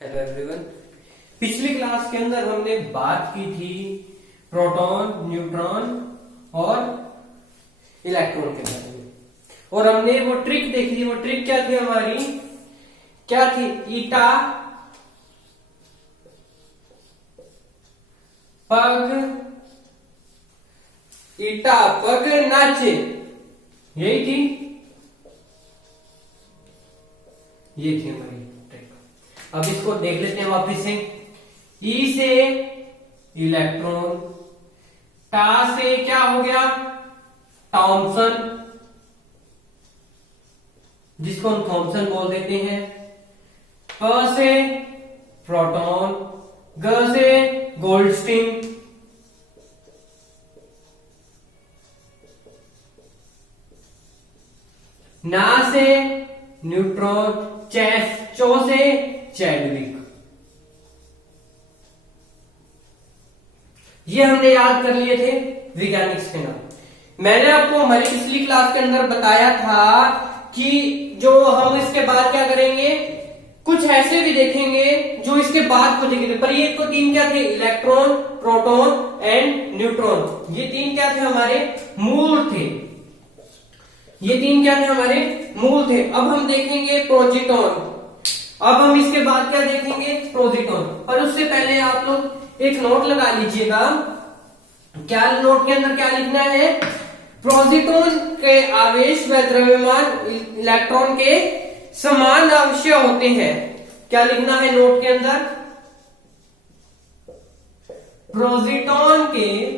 Hello everyone. पिछली class के अंदर हमने बात की थी प्रोटॉन, न्यूट्रॉन और इलेक्ट्रॉन के बारे में, और हमने वो ट्रिक देखी थी। वो ट्रिक क्या थी हमारी? क्या थी? ईटा पग नाचे, यही थी। ये थी हमारी ट्रिक। अब इसको देख लेते हैं वापस से। ई से इलेक्ट्रॉन, टा से क्या हो गया? थॉम्सन, जिसको हम थॉम्सन बोल देते हैं। प से प्रोटॉन, ग से गोल्डस्टीन, ना से न्यूट्रॉन, चो से चैडविक। ये हमने याद कर लिए थे वैज्ञानिक के नाम। मैंने आपको हमारी पिछली क्लास के अंदर बताया था कि जो हम इसके बाद क्या करेंगे, कुछ ऐसे भी देखेंगे जो इसके बाद को देखेंगे। पर ये तो तीन क्या थे? Electron, proton and neutron. ये तीन क्या थे? हमारे मूल थे। ये तीन क्या थे? हमारे मूल थे। अब हम देखेंगे प्रोजीटॉन। अब हम इसके बाद क्या देखेंगे? प्रोजीटॉन। पर उससे पहले आप लोग एक नोट लगा लीजिएगा। क्या नोट के अंदर क्या लिखना है? प्रोजीटॉन के आवेश व द्रव्यमान इलेक्ट्रॉन के समान अवश्य होते हैं। क्या लिखना है नोट के अंदर? प्रोजीटॉन के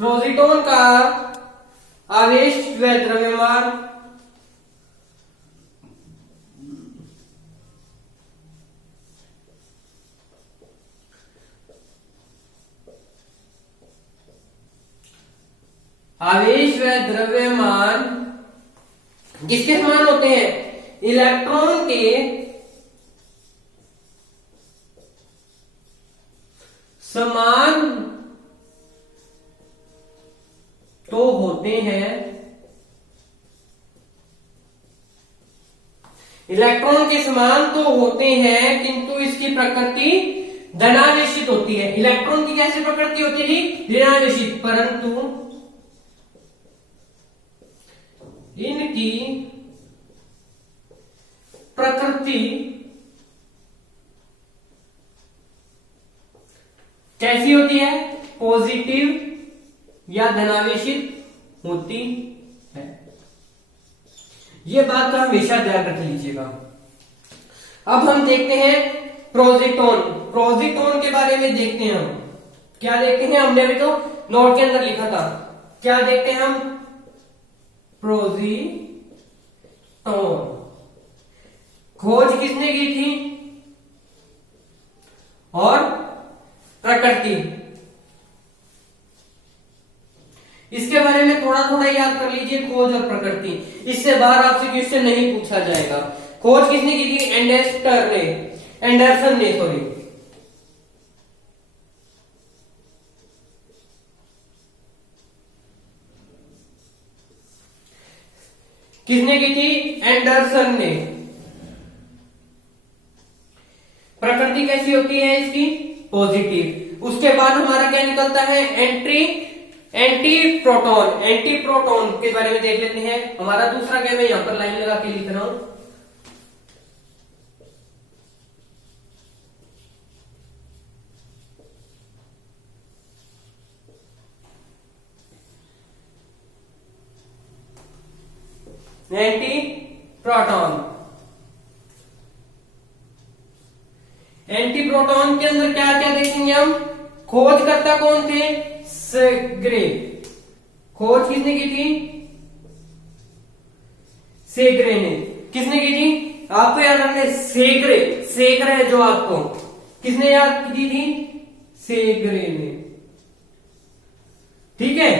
प्रोजीटॉन का आवेश व द्रव्यमान किसके समान होते हैं? इलेक्ट्रॉन के समान तो होते हैं। इलेक्ट्रॉन के समान तो होते हैं, किंतु इसकी प्रकृति धनावेशित होती है। इलेक्ट्रॉन की कैसी प्रकृति होती है? ऋणावेशित। परंतु इनकी प्रकृति कैसी होती है? पॉजिटिव या धनावेशित होती है। यह बात का हमेशा ध्यान रख लीजिएगा। अब हम देखते हैं प्रोजीटॉन। प्रोजीटॉन के बारे में देखते हैं हम। क्या देखते हैं? हमने अभी तो नोट के अंदर लिखा था। क्या देखते हैं हम? प्रोजीटॉन। खोज किसने की थी? और प्रकृति। इसके बारे में थोड़ा थोड़ा याद कर लीजिए, खोज और प्रकृति। इससे बाहर आपसे क्वेश्चन नहीं पूछा जाएगा। खोज किसने की थी? एंडरसन ने सॉरी। किसने की थी? एंडरसन ने। प्रकृति कैसी होती है इसकी? पॉजिटिव। उसके बाद हमारा क्या निकलता है? Anti proton. एंटी प्रोटॉन के बारे में देख लेते हैं। हमारा दूसरा क्या, मैं यहां पर लाइन लगा के लिख रहा हूं। Anti proton. एंटी प्रोटॉन के अंदर क्या क्या देखेंगे हम? खोजकर्ता कौन थे? सेग्रे। खोज किसने की थी? सेग्रे ने। किसने की थी? आपको याद रखना है, सेग्रे। सेग्रे है जो आपको किसने याद की थी? सेग्रे ने। ठीक है।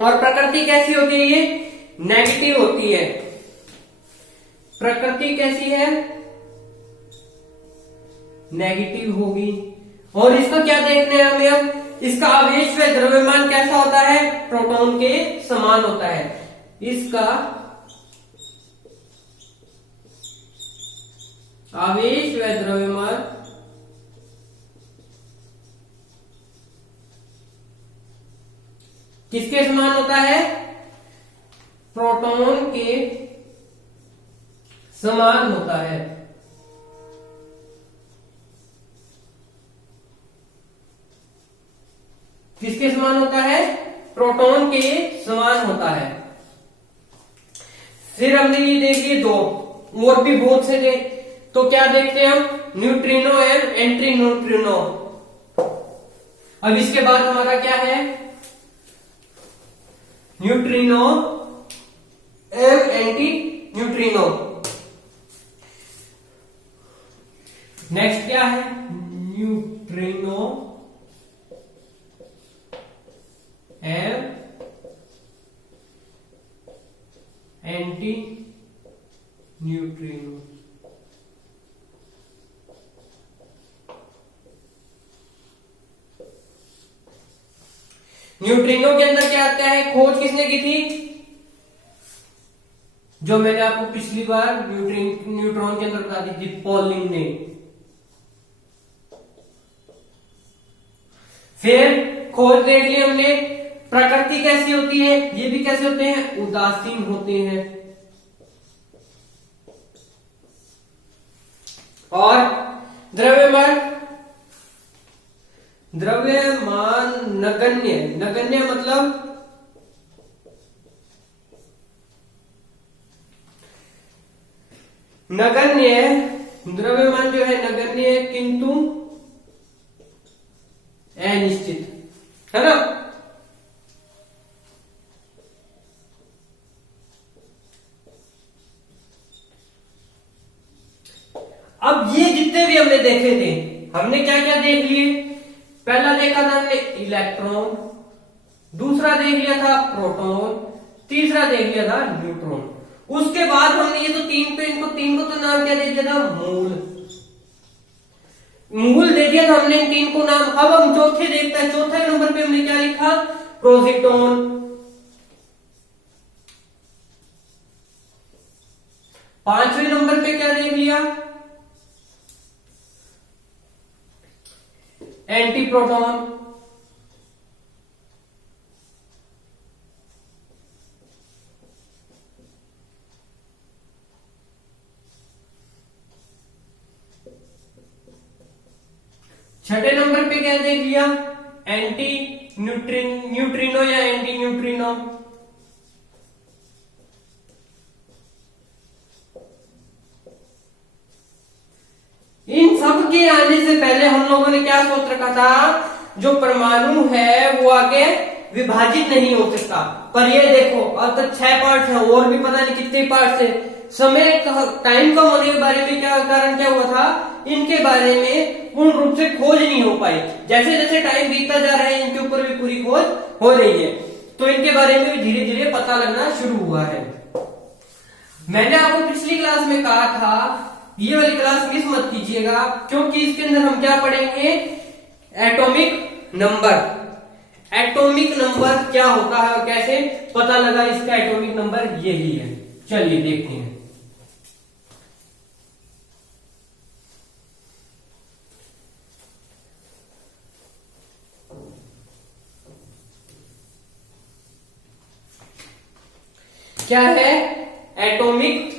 और प्रकृति कैसी होती है? ये नेगेटिव होती है। प्रकृति कैसी है? नेगेटिव होगी। और इसका क्या देखना है हमें अब? इसका आवेश व द्रव्यमान कैसा होता है? प्रोटॉन के समान होता है। इसका आवेश व द्रव्यमान किसके समान होता है? प्रोटॉन के समान होता है। किसके समान होता है? प्रोटॉन के समान होता है। फिर हमने ये देख लिए दो, और भी बहुत से थे। तो क्या देखते हैं हम? Neutrino and anti neutrino. अब इसके बाद हमारा क्या है? Neutrino and anti neutrino. Next क्या है? Neutrino and anti neutrino. Neutrino के अंदर क्या आता है? खोज किसने की थी? जो मैंने आपको पिछली बार न्यूट्रॉन के अंदर बता दी थी, पॉलिंग ने। फिर खोज देख ली हमने, प्रकृति कैसी होती है? ये भी कैसे होते हैं? उदासीन होते हैं। और द्रव्यमान नगण्य। नगण्य मतलब नगण्य, द्रव्यमान जो है नगण्य है किंतु अनिश्चित, है ना? अब ये जितने भी हमने देखे थे, हमने क्या क्या देख लिए? पहला देखा था हमने इलेक्ट्रॉन, दूसरा देख लिया था प्रोटॉन, तीसरा देख लिया था न्यूट्रॉन। उसके बाद हमने ये तो तीन को तो नाम क्या दे दिया था? मूल दे दिया था हमने इन तीन को नाम। अब हम चौथे देखते हैं। चौथे नंबर पे हमने क्या लिखा? प्रोजीटोन। पांचवें नंबर पे क्या देख लिया? Anti proton. छठे नंबर पे क्या देख लिया? एंटी न्यूट्रिनो या एंटी न्यूट्रिनो। इन सब के आने से पहले हम लोगों ने क्या सोच रखा था? जो परमाणु है वो आगे विभाजित नहीं हो सकता। पर ये देखो, अब तक 6 पार्ट है, और भी पता नहीं कितने पार्ट है। समय टाइम कम होने के बारे में क्या कारण क्या हुआ था? इनके बारे में पूर्ण रूप से खोज नहीं हो पाई। जैसे जैसे टाइम बीतता जा रहा है, इनके ऊपर भी पूरी खोज हो रही है, तो इनके बारे में भी धीरे धीरे पता लगना शुरू हुआ है। मैंने आपको पिछली क्लास में कहा था, ये वाली क्लास मिस मत कीजिएगा, क्योंकि इसके अंदर हम क्या पढ़ेंगे? Atomic number. एटॉमिक नंबर क्या होता है और कैसे पता लगा इसका एटॉमिक नंबर यही है। चलिए देखते हैं। क्या है एटॉमिक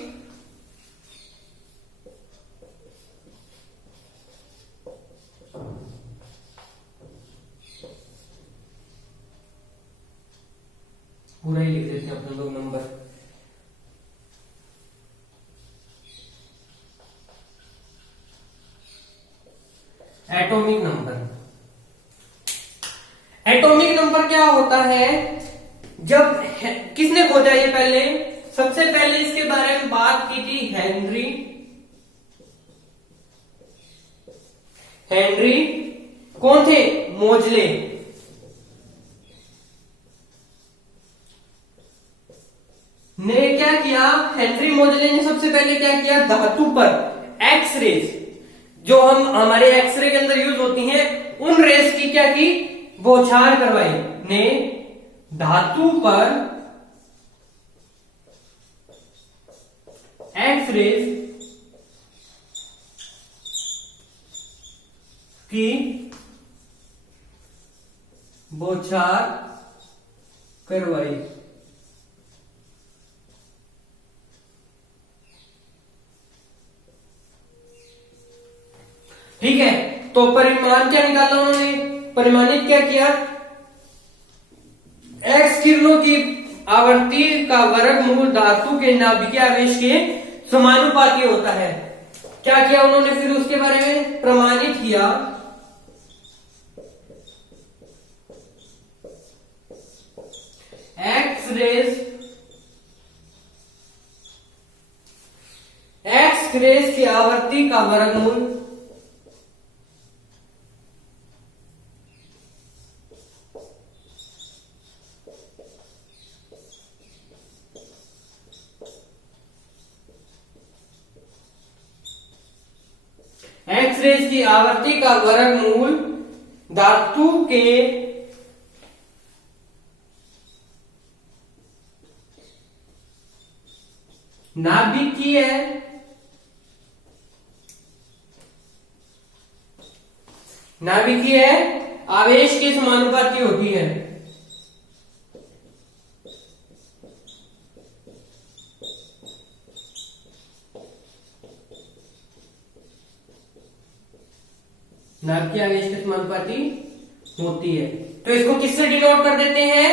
पूरा ही लिख देते हैं अपने लोग number. Atomic number. Atomic number क्या होता है? जब किसने खोजा ये? पहले सबसे पहले इसके बारे में बात की थी हेनरी कौन थे? मोजले। ने क्या किया? हेनरी मोजले ने सबसे पहले क्या किया? धातु पर एक्स-रेज, जो हमारे एक्सरे के अंदर यूज होती हैं, उन रेस की क्या की? बौछार करवाई। ने धातु पर रेज की बौछार करवाई। ठीक है, तो परिमाण क्या निकाला उन्होंने? परिमाणित क्या किया? एक्स किरणों की आवर्ती का वर्गमूल धातु के नाभिकीय आवेश के समानुपाती होता है। क्या किया उन्होंने फिर उसके बारे में? प्रमाणित किया एक्स रेज की आवर्ती का वर्गमूल एक्स रेज की आवर्ती का वर्गमूल धातु के नाभिकीय आवेश के समानुपाती होती है। नाभिकीय आवेश के समानुपाती होती है। तो इसको किससे डिनोट कर देते हैं?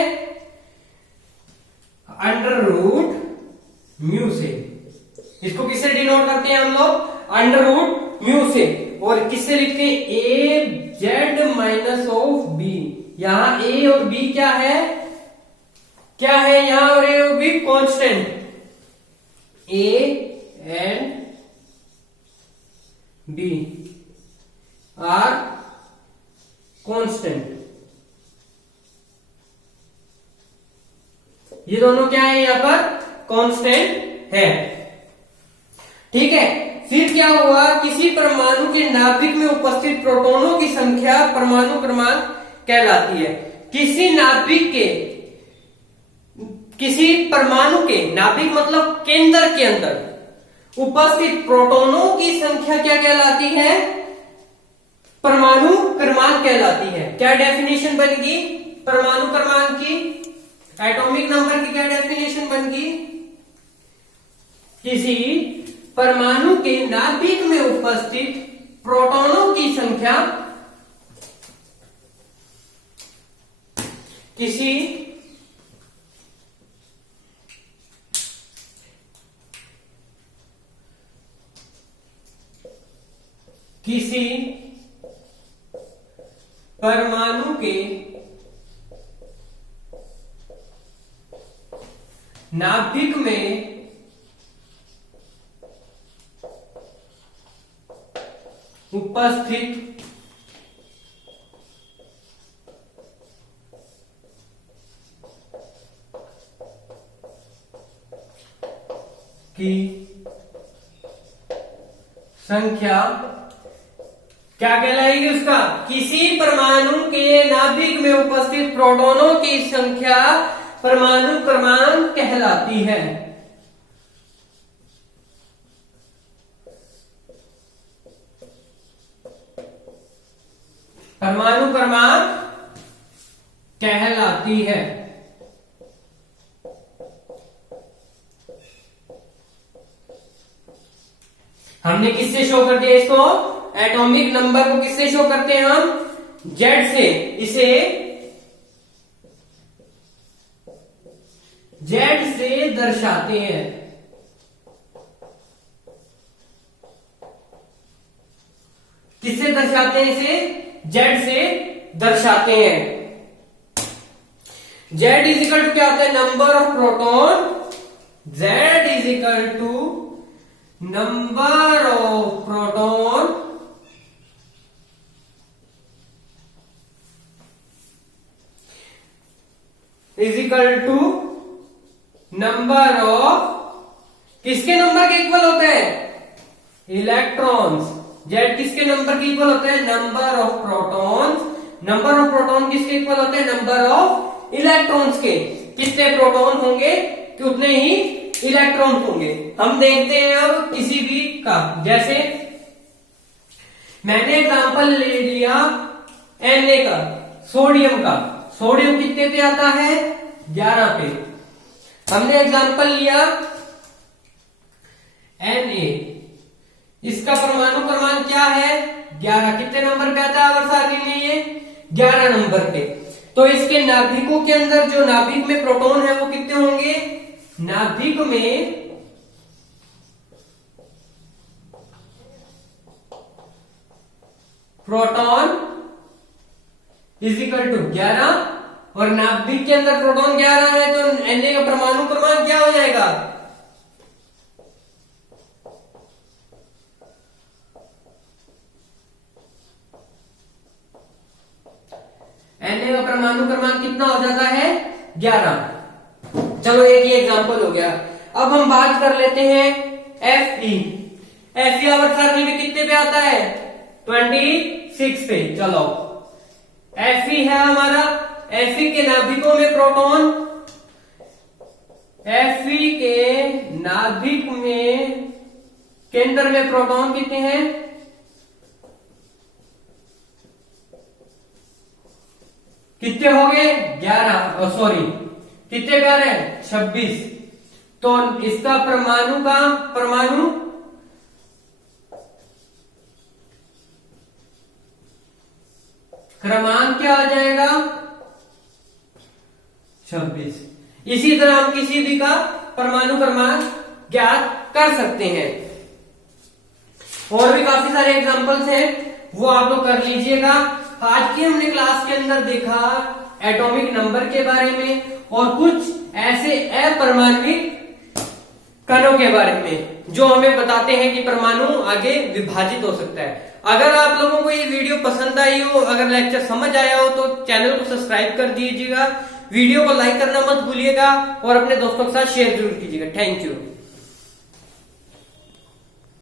अंडर रूट म्यू से। इसको किससे डिनोट करते हैं हम लोग? अंडर रूट म्यू से। और किससे लिखते हैं? ए जेड माइनस ऑफ बी। यहां ए और बी क्या है? क्या है यहां? और ए और B constant. A and B are constant. ये दोनों क्या है यहां पर? कांस्टेंट है। ठीक है, फिर क्या हुआ? किसी परमाणु के नाभिक में उपस्थित प्रोटॉनों की संख्या परमाणु क्रमांक कहलाती है। किसी परमाणु के नाभिक मतलब केंद्र के अंदर उपस्थित प्रोटॉनों की संख्या क्या कहलाती है? परमाणु क्रमांक कहलाती है। क्या डेफिनेशन बनेगी परमाणु क्रमांक की? एटॉमिक नंबर की क्या डेफिनेशन बनेगी? किसी परमाणु के नाभिक में उपस्थित प्रोटॉनों की संख्या किसी परमाणु के नाभिक में उपस्थित की संख्या क्या कहलाएगी? उसका किसी परमाणु के नाभिक में उपस्थित प्रोटॉनों की संख्या परमाणु क्रमांक कहलाती है। परमाणु क्रमांक कहलाती है। हमने किससे शो कर दिया इसको? एटॉमिक नंबर को किससे शो करते हैं हम? जेड से। इसे जेड से दर्शाते हैं। किससे दर्शाते हैं इसे? जेड से दर्शाते हैं। जेड इज इक्वल टू क्या होता है? Number of proton. Z is equal to number of proton is equal to number of किसके नंबर के इक्वल होते हैं? इलेक्ट्रॉन्स। जेड किसके नंबर के इक्वल होते हैं? Number of protons. Number of proton किसके इक्वल होते हैं? नंबर ऑफ इलेक्ट्रॉन्स के। कितने प्रोटॉन होंगे कि उतने ही इलेक्ट्रॉन होंगे। हम देखते हैं अब किसी भी का, जैसे मैंने एग्जांपल ले लिया Na का, सोडियम का। सोडियम कितने पे आता है? 11 पे। हमने एग्जांपल लिया Na, इसका परमाणु क्रमांक क्या है? 11। कितने नंबर पे आता है आवर्त सारणी में? ये 11 नंबर पे। तो इसके नाभिकों के अंदर जो नाभिक में प्रोटॉन है वो कितने होंगे? नाभिक में प्रोटॉन इज इक्वल टू 11, और नाभिक के अंदर प्रोटॉन 11 है तो Na का परमाणु क्रमांक क्या हो जाएगा? Na का परमाणु क्रमांक कितना हो जाता है? 11। चलो एक ही एग्जांपल हो गया। अब हम बात कर लेते हैं Fe। Fe आवर्त सारणी में कितने पे आता है? 26 पे। चलो Fe है हमारा, Fe के नाभिकों में प्रोटॉन, Fe के नाभिक में केंद्र में प्रोटॉन कितने हैं? कितने हो गए? 11। सॉरी कितने कह रहे हैं? 26। तो इसका परमाणु क्रमांक क्या आ जाएगा? 26। इसी तरह हम किसी भी का परमाणु क्रमांक ज्ञात कर सकते हैं। और भी काफी सारे एग्जांपल्स हैं, वो आप लोग कर लीजिएगा। आज की हमने क्लास के अंदर देखा एटॉमिक नंबर के बारे में और कुछ ऐसे अपरमाणविक कणों के बारे में जो हमें बताते हैं कि परमाणु आगे विभाजित हो सकता है। अगर आप लोगों को ये वीडियो पसंद आई हो, अगर लेक्चर समझ आया हो तो चैनल को सब्सक्राइब कर दीजिएगा, वीडियो को लाइक करना मत भूलिएगा और अपने दोस्तों के साथ शेयर जरूर कीजिएगा। Thank you.